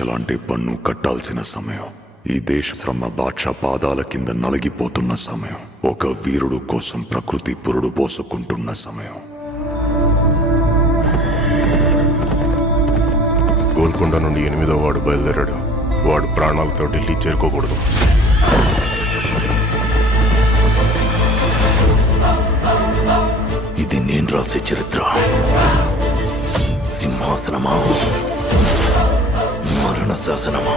లక్షలాంటి పన్ను కట్టాల్సిన సమయం. ఈ దేశ శ్రమ బాద్షా పాదాల కింద నలిగిపోతున్న సమయం. ఒక వీరుడు కోసం ప్రకృతి పురుడు పోసుకుంటున్న సమయం. గోల్కొండ నుండి 8వ వాడు బయలుదేరాడు. వాడు ప్రాణాలతో ఢిల్లీ చేరుకోకూడదు. ఇది నేను రాసే చరిత్ర. సింహాసనమా, మరణ శాసనమా?